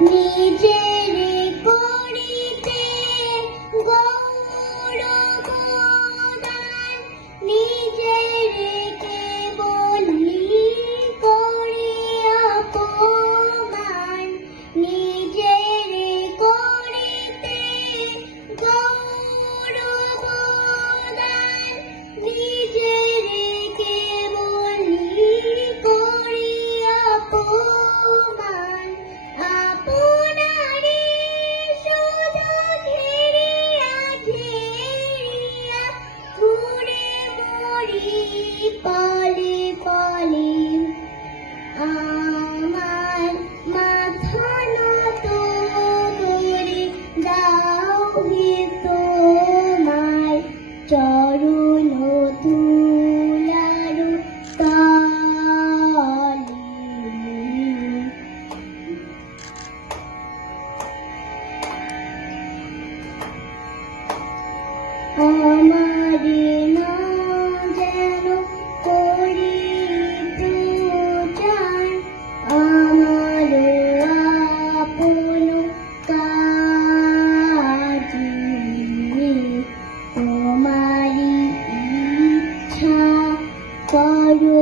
你真 চরণ তুলারু আমারি Cario.